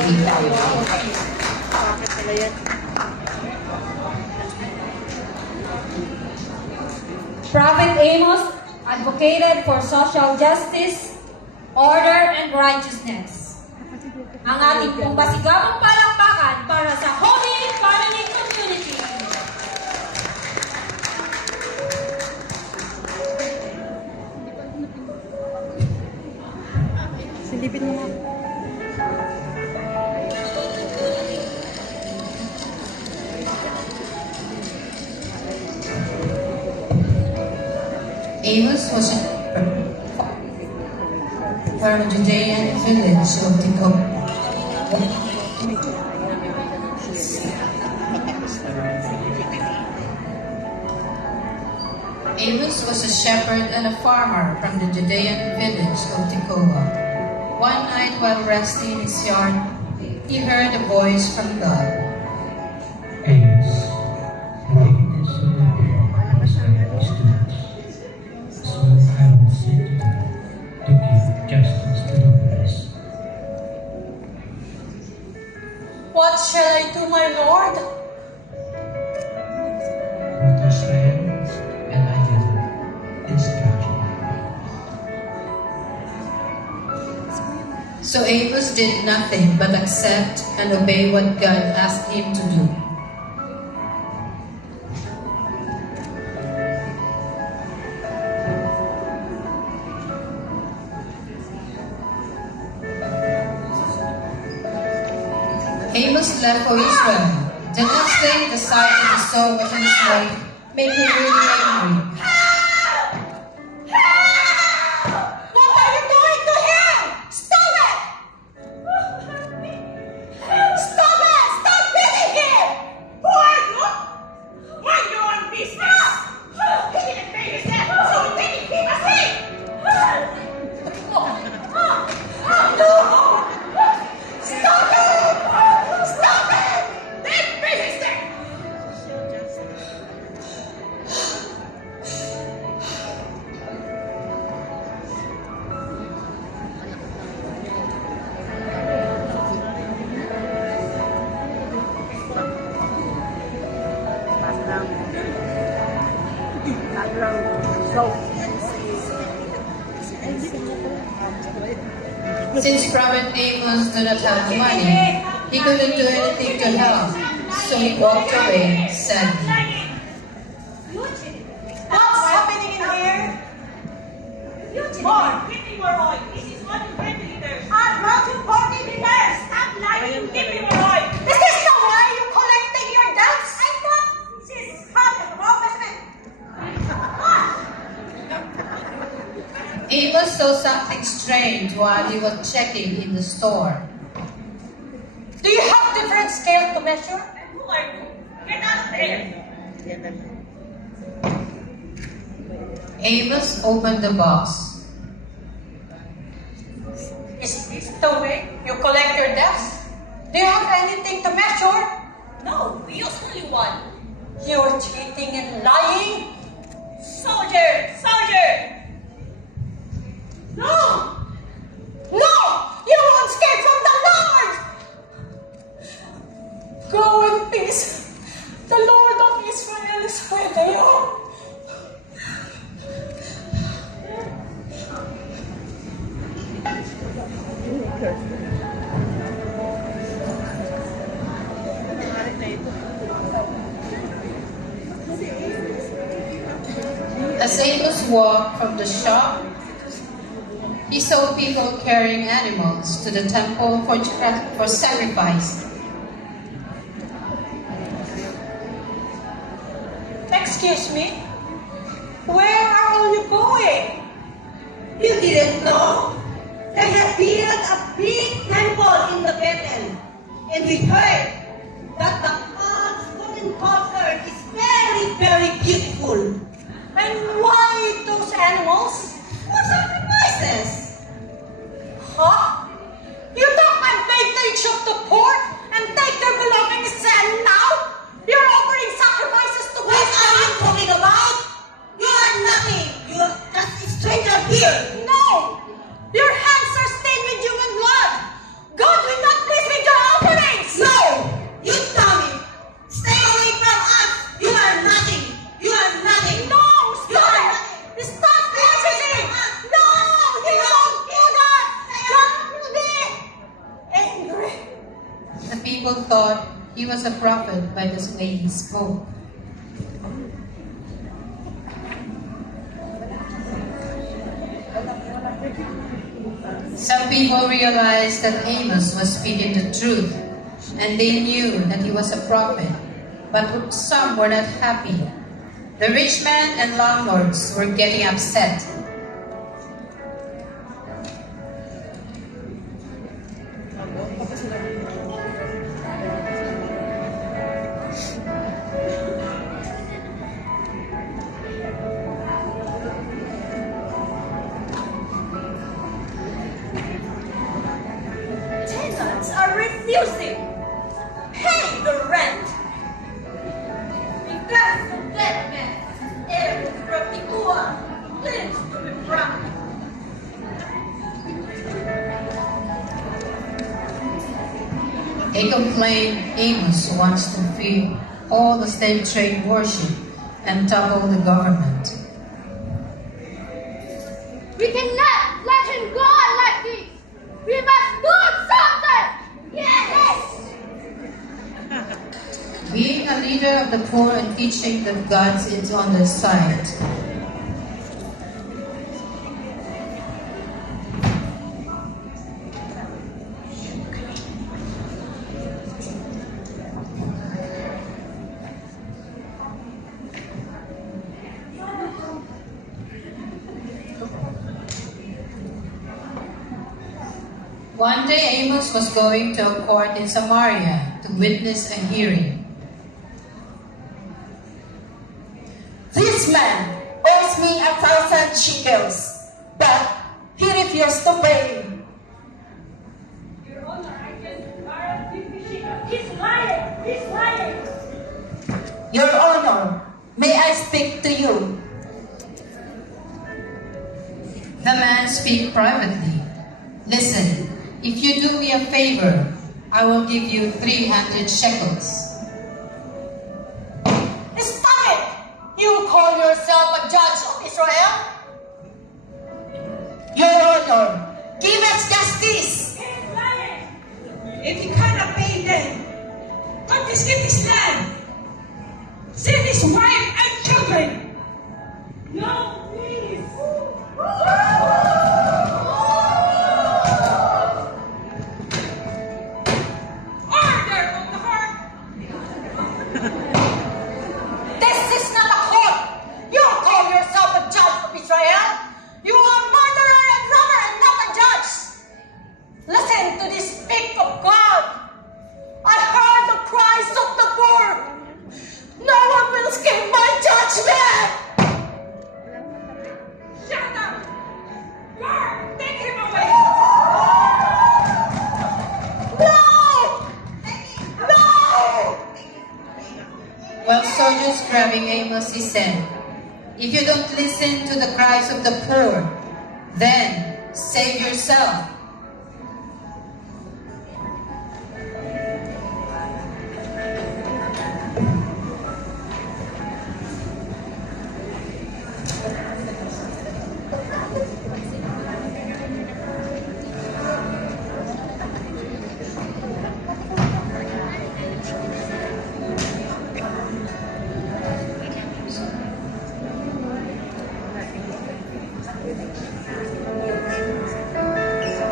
makinig tayo. Prophet Amos advocated for social justice, order, and righteousness. Ang ating pong masigabong palakpakan para sa Holy Family Community. Silipin mo nga. Amos was from a Judean village of Tekoa. Amos was a shepherd and a farmer from the Judean village of Tekoa. One night while resting in his yard, he heard a voice from God. Amos, wickedness of the people is understood. So I will send you to give justice to the oppressed. What shall I do, my Lord? Water silence, and I will instruct you. So Amos did nothing but accept and obey what God asked him to do. Amos left for Israel. The next day, the sight of the soul of his wife made him really angry. What are you doing to him? Stop it! Stop it! Stop beating him! Who are you? Mind your own business! He didn't pay his debt, so we take him as sick! No! Stop it! Stop it! Then pay his debt! Since Prophet Amos did not have money, he couldn't do anything to help, so he walked away sadly. What's happening in here? More! Give me more oil! This is 120 liters! I brought you 40 liters! Stop lying! Give me more oil! Is this the way you're collecting your debts? I thought this is part of the investment. Amos saw something strange while he was checking in the store. Do you have different scale to measure? Who are you? Get out there! Amos opened the box. Is this the way you collect your debts? Do you have anything to measure? No, we use only one. You're cheating and lying. Soldier! Soldier! No! No! You won't escape from the Lord! Go in peace. The Lord of Israel is with you. As Amos walked from the shop, he saw people carrying animals to the temple for sacrifice. Excuse me? Where are all you going? You didn't know? They have built a big temple in the Bethel. And we heard that the God's golden altar is very, very beautiful. And why those animals? For sacrifices. Huh? You took advantage of the poor and take their belongings and now you're offering sacrifices to What are you talking about? You are nothing. You are just a stranger here. No! Your hands are stained with human blood! God will not please with your people thought he was a prophet by the way he spoke. Some people realized that Amos was speaking the truth, and they knew that he was a prophet, but some were not happy. The rich men and landlords were getting upset. Tenants are refusing pay the rent because of that man. Every Rapikua lives to be frank. They complained Amos wants to free all the slave trade worship and topple the government. We cannot let him go on like this. We must do something. Yes. Being a leader of the poor and teaching that God is on their side. One day Amos was going to a court in Samaria to witness a hearing. This man owes me 1,000 shekels, but he refused to pay. Your Honor, I can borrow 50 shekels. He's lying. He's lying. Your Honor, may I speak to you? The man spoke privately. Listen, if you do me a favor, I will give you 300 shekels. Stop it! You call yourself a judge of Israel? Your Honor, give us justice! He's lying. If you cannot pay them, confiscate his land. Send his wife and children. No, please. Order of the heart. This is not a court. You call yourself a judge of Israel. You are a murderer and robber and not a judge. Listen to the speak of God. I heard the cries of the poor. No one will escape my judgment. Shut up. Guard, take him away. No! No! While soldiers grabbing Amos, he said, if you don't listen to the cries of the poor, then save yourself.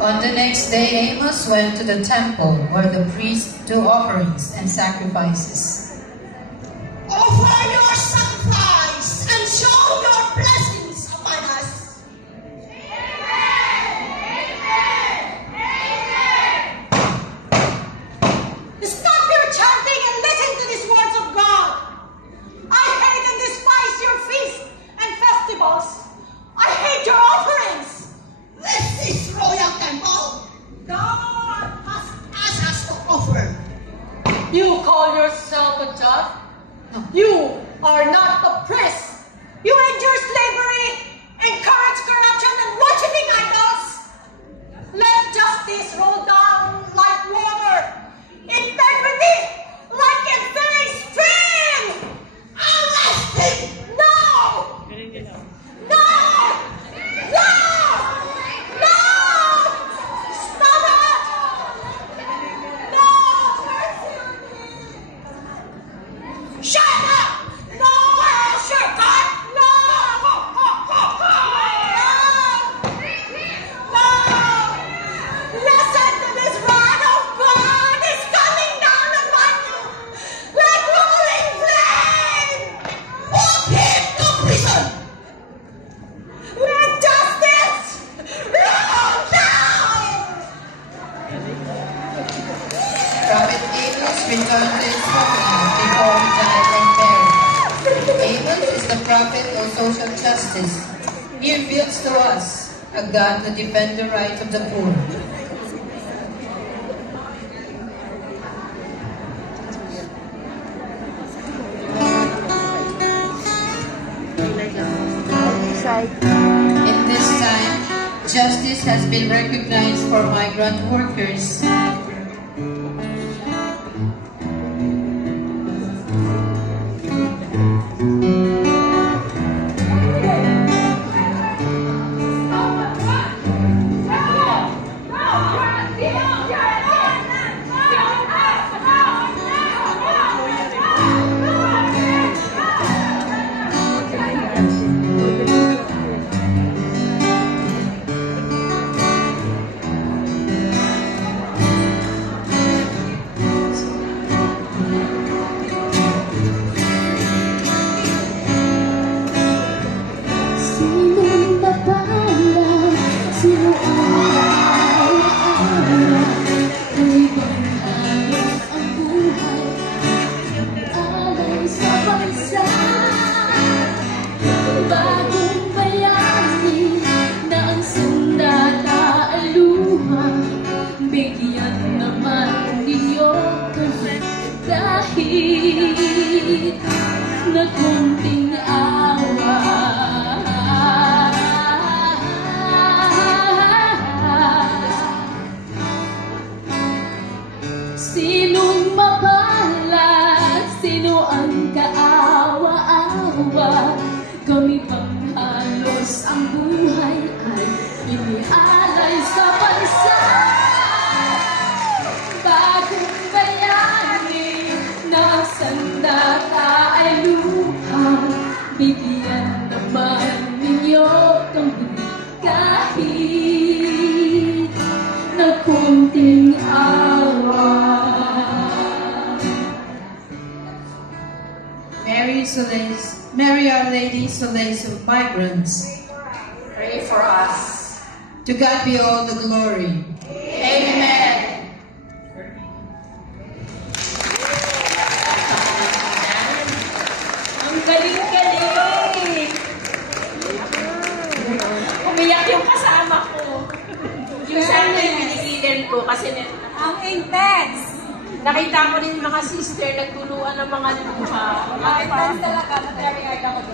On the next day, Amos went to the temple where the priests do offerings and sacrifices. Offer your sacrifice and show your blessings upon us. Stop your chanting and listen to these words of God. I hate and despise your feasts and festivals. I hate your offerings. This is royal temple. God has asked us to offer. You call yourself a judge? You are not a priest. You endure slavery, encourage corruption, and worshiping idols. Let justice roll down like water, integrity like a very stream. Arrest him! No! No! No! No! Stop it! No! returned to his homeland before he died and buried. Amos is the prophet of social justice. He reveals to us a God to defend the rights of the poor. In this time, justice has been recognized for migrant workers. Na kunting awa, sinong mabalas, sino ang kaawa-awa? Kami bang halos ang buhay ay inialay sa bansa? Bagong bayani na sandata ay luha, bigyan naman ninyo kami kahit na kunting awa. Mary Our Lady Solace of Migrants, Pray for us. to God be all the glory. Amen. Ang galing-galing! Umiyak yung kasama ko. Yung sana yung pinigilin ko kasi ang intense! Nakita ko rin mga sister nagtuluan ng mga luha. Ang intense talaga, matari ako.